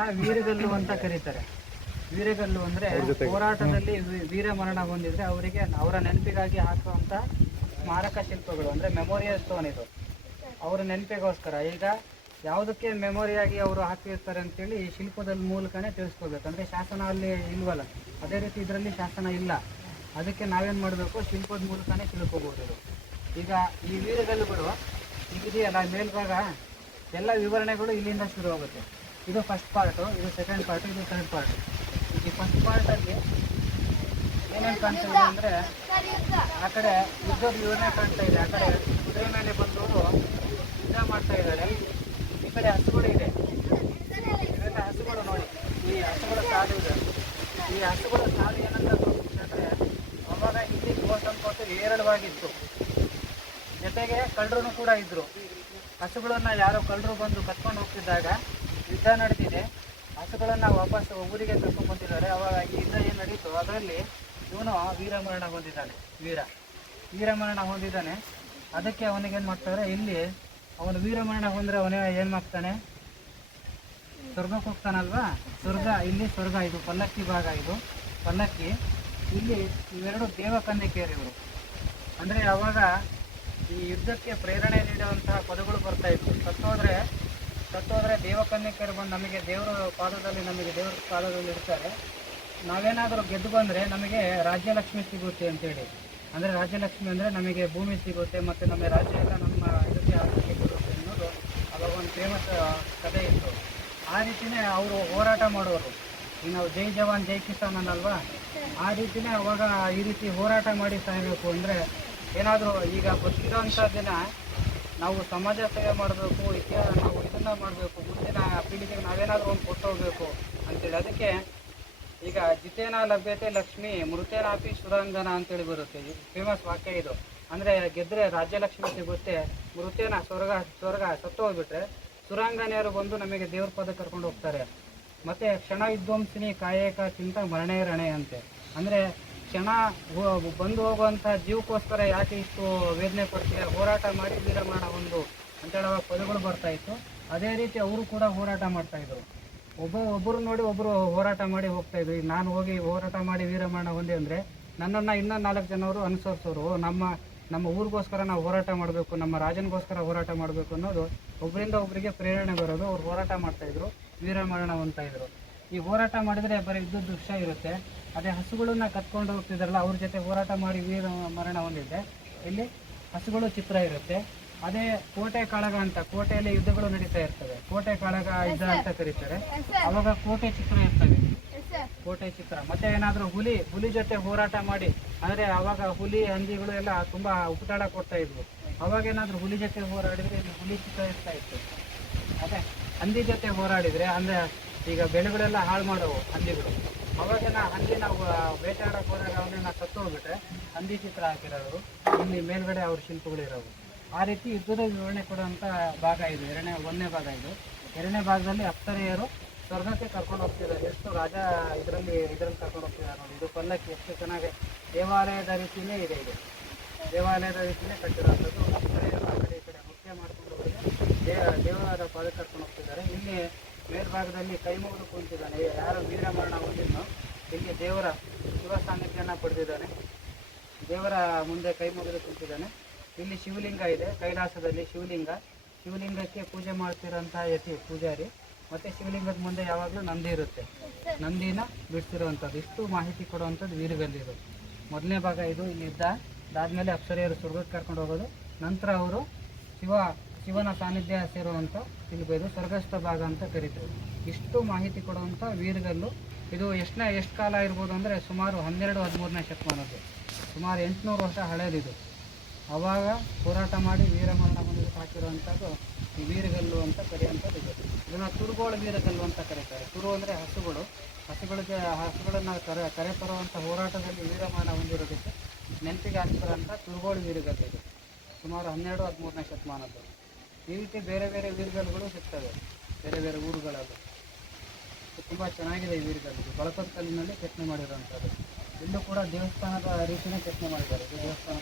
ಇದನ್ನ ವೀರಗಲ್ಲು ಅಂತ ಕರೀತಾರೆ. ವೀರಗಲ್ಲು ಅಂದ್ರೆ ಹೋರಾಟದಲ್ಲಿ ವೀರ ಮರಣ ಹೊಂದಿದ್ರೆ ಅವರಿಗೆ ಅವರ ನೆನಪಿಗಾಗಿ ಹಾಕುವಂತ ಸ್ಮಾರಕ ಶಿಲ್ಪಗಳು, ಅಂದ್ರೆ ಮೆಮೋರಿಯಲ್ ಸ್ಟೋನ್. ಇದು ಅವರ ನೆನಪಿಗೋಸ್ಕರ. ಈಗ ಯಾವುದಕ್ಕೆ ಮೆಮೊರಿಯಾಗಿ ಅವರು ಹಾಕಿರ್ತಾರೆ ಅಂತೇಳಿ ಈ ಶಿಲ್ಪದ ಮೂಲಕನೇ ತಿಳಿಸ್ಕೋಬೇಕು. ಅಂದರೆ ಶಾಸನ ಅಲ್ಲಿ ಇಲ್ವಲ್ಲ, ಅದೇ ರೀತಿ ಇದರಲ್ಲಿ ಶಾಸನ ಇಲ್ಲ. ಅದಕ್ಕೆ ನಾವೇನು ಮಾಡಬೇಕು, ಶಿಲ್ಪದ ಮೂಲಕನೇ ತಿಳ್ಕೊಬೋದು. ಇದು ಈಗ ಈ ವೀರಗಲ್ಲುಗಳು ಇದೆಯಲ್ಲ ಮೇಲ್ಭಾಗ, ಎಲ್ಲ ವಿವರಣೆಗಳು ಇಲ್ಲಿಂದ ಶುರು ಆಗುತ್ತೆ. ಇದು ಫಸ್ಟ್ ಪಾರ್ಟು, ಇದು ಸೆಕೆಂಡ್ ಪಾರ್ಟು, ಇದು ಥರ್ಡ್ ಪಾರ್ಟ್. ಈ ಫಸ್ಟ್ ಪಾರ್ಟಲ್ಲಿ ಏನೇನು ಕಾಣ್ತಾ ಇದೆ ಅಂದರೆ, ಆ ಕಡೆ ಯುದ್ಧದ ವಿವರಣೆ ಕಾಣ್ತಾ ಇದೆ. ಆ ಕಡೆ ಕುದುರೆ ಮೇಲೆ ಬಂದು ಯುದ್ಧ ಮಾಡ್ತಾ ಇದ್ದಾರೆ. ಈ ಕಡೆ ಹಸುಗಳು ಇದೆ, ಇವೆಲ್ಲ ಹಸುಗಳು ನೋಡಿ. ಈ ಹಸುಗಳ ಸಾಲು ಇದೆ. ಈ ಹಸುಗಳ ಸಾಲು ಏನಂತ ತೋರಿಸ್ತಂದ್ರೆ, ಅವಾಗ ಇಲ್ಲಿ ಗೋಸಂಪತ್ತು ಹೇರಳವಾಗಿತ್ತು. ಜೊತೆಗೆ ಕಳ್ಳರು ಕೂಡ ಇದ್ರು. ಹಸುಗಳನ್ನು ಯಾರೋ ಕಳ್ಳರು ಬಂದು ಕತ್ಕೊಂಡು ಹೋಗ್ತಿದ್ದಾಗ ಯುದ್ಧ ನಡೆದಿದೆ. ಹಸುಗಳನ್ನು ವಾಪಸ್ ಊರಿಗೆ ಕರ್ಕೊಂಡು ಬಂದಿದ್ದಾರೆ. ಅವಾಗ ಈ ಯುದ್ಧ ಏನು ನಡೀತು, ಅದರಲ್ಲಿ ಇವನು ವೀರಮರಣ ಹೊಂದಿದ್ದಾನೆ. ವೀರಮರಣ ಹೊಂದಿದ್ದಾನೆ. ಅದಕ್ಕೆ ಅವನಿಗೇನು ಮಾಡ್ತಾರೆ, ಇಲ್ಲಿ ಅವನು ವೀರಮರಣ ಹೊಂದ್ರೆ ಅವನೇ ಏನು ಮಾಡ್ತಾನೆ, ಸ್ವರ್ಗಕ್ಕೆ ಹೋಗ್ತಾನಲ್ವಾ. ಇಲ್ಲಿ ಸ್ವರ್ಗ. ಇದು ಪಲ್ಲಕ್ಕಿ ಭಾಗ. ಇದು ಪಲ್ಲಕ್ಕಿ. ಇಲ್ಲಿ ಇವೆರಡು ದೇವಕನ್ಯಕೆಯರು ಇವರು. ಅಂದರೆ ಅವಾಗ ಈ ಯುದ್ಧಕ್ಕೆ ಪ್ರೇರಣೆ ನೀಡುವಂತಹ ಪದಗಳು ಬರ್ತಾ ಇತ್ತು. ಸತ್ತೋದ್ರೆ ದೇವಕನ್ಯಕೆಯರು ಬಂದು ನಮಗೆ ದೇವರ ಪಾದದಲ್ಲಿ ಇರ್ತಾರೆ. ನಾವೇನಾದರೂ ಗೆದ್ದು ಬಂದರೆ ನಮಗೆ ರಾಜ್ಯಲಕ್ಷ್ಮಿ ಸಿಗುತ್ತೆ ಅಂತೇಳಿ. ಅಂದರೆ ರಾಜ್ಯಲಕ್ಷ್ಮಿ ಅಂದರೆ ನಮಗೆ ಭೂಮಿ ಸಿಗುತ್ತೆ ಮತ್ತು ನಮ್ಮ ರಾಜ್ಯ ಎಲ್ಲ ನಮ್ಮ ಇದಕ್ಕೆ ಆರ್ಥಿಕ ಕೊಡುತ್ತೆ ಅನ್ನೋದು ಅವಾಗ ಒಂದು ಫೇಮಸ್ ಕಥೆ ಇತ್ತು. ಆ ರೀತಿಯೇ ಅವರು ಹೋರಾಟ ಮಾಡೋರು. ಈಗ ನಾವು ಜೈ ಜವಾನ್ ಜೈ ಕಿಸಾನ್ ಅನ್ನಲ್ವಾ, ಆ ರೀತಿಯೇ ಅವಾಗ ಈ ರೀತಿ ಹೋರಾಟ ಮಾಡಿ ಸಾಯಬೇಕು. ಅಂದರೆ ಏನಾದರೂ ಈಗ ಗೊತ್ತಿರೋಂಥ ದಿನ ನಾವು ಸಮಾಜ ಸೇವೆ ಮಾಡಬೇಕು, ನಾವು ಇದನ್ನು ಮಾಡಬೇಕು, ಮುಂದಿನ ಪೀಳಿಗೆಗೆ ನಾವೇನಾದರೂ ಒಂದು ಕೊಟ್ಟು ಹೋಗಬೇಕು ಅಂತೇಳಿ. ಅದಕ್ಕೆ ಈಗ ಜಿತೇನ ಲಭ್ಯತೆ ಲಕ್ಷ್ಮಿ ಮೃತೇನಾಪಿ ಸುರಾಂಗನ ಅಂತೇಳಿ ಬರುತ್ತೆ. ಫೇಮಸ್ ವಾಕ್ಯ ಇದು. ಅಂದರೆ ಗೆದ್ದರೆ ರಾಜ್ಯಲಕ್ಷ್ಮಿ ಸಿಗುತ್ತೆ, ಮೃತೇನ ಸ್ವರ್ಗ ಸತ್ತು ಹೋಗ್ಬಿಟ್ರೆ ಸುರಾಂಗನೆಯರು ಬಂದು ನಮಗೆ ದೇವ್ರ ಪದ ಕರ್ಕೊಂಡು ಹೋಗ್ತಾರೆ. ಮತ್ತು ಕ್ಷಣ ವಿಧ್ವಂಸಿನಿ ಕಾಯಕ ಚಿಂತ ಮರಣೇ ರಣೆ ಅಂತೆ. ಅಂದರೆ ಕ್ಷಣ ಬಂದು ಹೋಗುವಂಥ ಜೀವಕ್ಕೋಸ್ಕರ ಯಾಕೆ ಇಷ್ಟು ವೇದನೆ ಪಡ್ತೀಯ, ಹೋರಾಟ ಮಾಡಿ ವೀರಮರಣ ಹೊಂದು ಅಂತೇಳಿ ಅವಾಗ ಪದಗಳು ಬರ್ತಾಯಿತ್ತು. ಅದೇ ರೀತಿ ಅವರು ಕೂಡ ಹೋರಾಟ ಮಾಡ್ತಾಯಿದ್ರು. ಒಬ್ಬರು ನೋಡಿ ಒಬ್ಬರು ಹೋರಾಟ ಮಾಡಿ ಹೋಗ್ತಾಯಿದ್ರು. ಈಗ ನಾನು ಹೋಗಿ ಹೋರಾಟ ಮಾಡಿ ವೀರಮರಣ ಹೊಂದೆ ಅಂದರೆ ನನ್ನನ್ನು ಇನ್ನೂ 4 ಜನರು ಅನುಸರಿಸೋರು. ನಮ್ಮ ಊರಿಗೋಸ್ಕರ ನಾವು ಹೋರಾಟ ಮಾಡಬೇಕು, ನಮ್ಮ ರಾಜನಿಗೋಸ್ಕರ ಹೋರಾಟ ಮಾಡಬೇಕು ಅನ್ನೋದು ಒಬ್ಬರಿಂದ ಒಬ್ಬರಿಗೆ ಪ್ರೇರಣೆ ಬರೋದು. ಅವ್ರು ಹೋರಾಟ ಮಾಡ್ತಾಯಿದ್ರು, ವೀರಮರಣ ಹೊಂದ್ತಾಯಿದ್ರು. ಈ ಹೋರಾಟ ಮಾಡಿದರೆ ಬರೀ ಯುದ್ಧದ ದೃಶ್ಯ ಇರುತ್ತೆ. ಅದೇ ಹಸುಗಳನ್ನ ಕತ್ಕೊಂಡು ಹೋಗ್ತಿದ್ದಾರಲ್ಲ, ಅವ್ರ ಜೊತೆ ಹೋರಾಟ ಮಾಡಿ ವೀರಮರಣ ಹೊಂದಿದ್ದೆ. ಇಲ್ಲಿ ಹಸುಗಳು ಚಿತ್ರ ಇರುತ್ತೆ. ಅದೇ ಕೋಟೆ ಕಾಳಗ ಅಂತ, ಕೋಟೆಯಲ್ಲಿ ಯುದ್ಧಗಳು ನಡೀತಾ ಇರ್ತವೆ. ಕೋಟೆ ಕಾಳಗ ಯುದ್ಧ ಅಂತ ಕರೀತಾರೆ. ಅವಾಗ ಕೋಟೆ ಚಿತ್ರ ಇರ್ತವೆ, ಕೋಟೆ ಚಿತ್ರ. ಮತ್ತೆ ಏನಾದರೂ ಹುಲಿ ಜೊತೆ ಹೋರಾಟ ಮಾಡಿ, ಅಂದರೆ ಅವಾಗ ಹುಲಿ ಹಂದಿಗಳು ಎಲ್ಲ ತುಂಬ ಉಪಟಾಳ ಕೊಡ್ತಾ ಇದ್ವು. ಅವಾಗ ಏನಾದರೂ ಹುಲಿ ಜೊತೆ ಹೋರಾಡಿದರೆ ಇಲ್ಲಿ ಹುಲಿ ಚಿತ್ರ ಇರ್ತಾ ಇತ್ತು. ಅದೇ ಹಂದಿ ಜೊತೆ ಹೋರಾಡಿದರೆ, ಅಂದರೆ ಈಗ ಬೆಳೆಗಳೆಲ್ಲ ಹಾಳು ಮಾಡೋವು ಹಂದಿಗಳು. ಅವಾಗೇನ ಹಂದಿ ನಾವು ಬೇಟೆಯಾಡಕ್ಕೆ ಹೋದಾಗ ಅವನ್ನ ಸತ್ತು ಹೋಗ್ಬಿಟ್ರೆ ಹಂದಿ ಚಿತ್ರ ಹಾಕಿರೋರು. ಇಲ್ಲಿ ಮೇಲ್ಗಡೆ ಅವ್ರ ಶಿಲ್ಪಗಳಿರೋವು. ಆ ರೀತಿ ಯುದ್ಧದ ವಿವರಣೆ ಕೊಡುವಂಥ ಭಾಗ ಇದು. 1ನೇ ಭಾಗ ಇದು. 2ನೇ ಭಾಗದಲ್ಲಿ ಅಪ್ಸರೆಯರು ಸ್ವರ್ಗಕ್ಕೆ ಕರ್ಕೊಂಡು ಹೋಗ್ತಿದ್ದಾರೆ. ಎಷ್ಟು ರಾಜ ಇದರಲ್ಲಿ ಕರ್ಕೊಂಡು ಹೋಗ್ತಿದ್ದಾರೆ ನೋಡಿ. ಇದು ಪಲ್ಲಕ್ಕಿ ಎಷ್ಟು ಚೆನ್ನಾಗಿ ದೇವಾಲಯದ ರೀತಿಯೇ ಇದೆ. ಇದು ದೇವಾಲಯದ ರೀತಿಯೇ ಕಟ್ಟಿರೋಂಥದ್ದು. ಅಪ್ಸರೆಯರು ಆ ಕಡೆ ಈ ಕಡೆ ಮುಖ್ಯ ಮಾಡ್ಕೊಂಡು ಹೋಗಿ ದೇವರ ಪಾದ ಕರ್ಕೊಂಡು ಹೋಗ್ತಿದ್ದಾರೆ. ಇಲ್ಲಿ ಮೇಲ್ಭಾಗದಲ್ಲಿ ಕೈ ಮುಗಿದು ಕುಂತಿದ್ದಾನೆ. ಯಾರು ವೀರಮರಣ ಹೊಂದಿದ್ನೋ ಇಲ್ಲಿ ದೇವರ ಶಿವ ಸಾನ್ನಿಧ್ಯನ ಪಡೆದಿದ್ದಾನೆ. ದೇವರ ಮುಂದೆ ಕೈ ಮುಗಿದು ಕುಂತಿದ್ದಾನೆ. ಇಲ್ಲಿ ಶಿವಲಿಂಗ ಇದೆ, ಕೈಲಾಸದಲ್ಲಿ ಶಿವಲಿಂಗಕ್ಕೆ ಪೂಜೆ ಮಾಡ್ತಿರೋಂಥ ಪೂಜಾರಿ. ಮತ್ತು ಶಿವಲಿಂಗದ ಮುಂದೆ ಯಾವಾಗಲೂ ನಂದಿ ಇರುತ್ತೆ, ನಂದಿನ ಬಿಡಿಸಿರುವಂಥದ್ದು. ಇಷ್ಟು ಮಾಹಿತಿ ಕೊಡುವಂಥದ್ದು ವೀರಗಲ್ಲಿದು. 1ನೇ ಭಾಗ ಇದು. ಇಲ್ಲಿ ಇದಾದಮೇಲೆ ಅಪ್ಸರೆಯರು ಸ್ವರ್ಗಕ್ಕೆ ಕರ್ಕೊಂಡು ಹೋಗೋದು. ನಂತರ ಅವರು ಶಿವನ ಸಾನ್ನಿಧ್ಯ ಸೇರುವಂಥ ಶಿಲ್ಪ. ಇದು ಸ್ವರ್ಗಸ್ಥ ಭಾಗ ಅಂತ ಕರೀತಾರೆ. ಇಷ್ಟು ಮಾಹಿತಿ ಕೊಡುವಂಥ ವೀರಗಲ್ಲು. ಇದು ಎಷ್ಟು ಕಾಲ ಇರ್ಬೋದು ಅಂದರೆ ಸುಮಾರು 12-13ನೇ ಶತಮಾನದ್ದು. ಸುಮಾರು 800 ವರ್ಷ ಹಳೇದಿದು. ಆವಾಗ ಹೋರಾಟ ಮಾಡಿ ವೀರಮರಣ ಹೊಂದಿದ್ದು ಹಾಕಿರುವಂಥದ್ದು ಈ ವೀರಗಲ್ಲು ಅಂತ ಕರೆಯುವಂಥದ್ದು ಇದು. ಇದನ್ನು ತುರುಗೋಳ ವೀರಗಲ್ಲು ಅಂತ ಕರೀತಾರೆ. ತುರು ಅಂದರೆ ಹಸುಗಳನ್ನು ಕರೆ ತರುವಂಥ ಹೋರಾಟದಲ್ಲಿ ವೀರಮರಣ ಹೊಂದಿರೋದಕ್ಕೆ ನೆನಪಿಗೆ ಹಾಕಿರೋಂಥ ತುರುಗೋಳ ವೀರಗಲ್ಲು ಇದು. ಸುಮಾರು 12-13ನೇ ಶತಮಾನದ್ದು. ಈ ರೀತಿ ಬೇರೆ ಬೇರೆ ವೀರಗಲ್ಲುಗಳು ಸಿಗ್ತವೆ ಬೇರೆ ಬೇರೆ ಊರುಗಳಲ್ಲಿ. ತುಂಬ ಚೆನ್ನಾಗಿದೆ ಈ ವೀರಗಲ್ಲು. ಬಳಪದ ಕಲ್ಲಿನಲ್ಲಿ ಕೆತ್ತನೆ ಮಾಡಿರುವಂಥದ್ದು. ಇಲ್ಲೂ ಕೂಡ ದೇವಸ್ಥಾನದ ರೀತಿಯೇ ಕೆತ್ತನೆ ಮಾಡಿದ್ದಾರೆ. ಇದು ದೇವಸ್ಥಾನ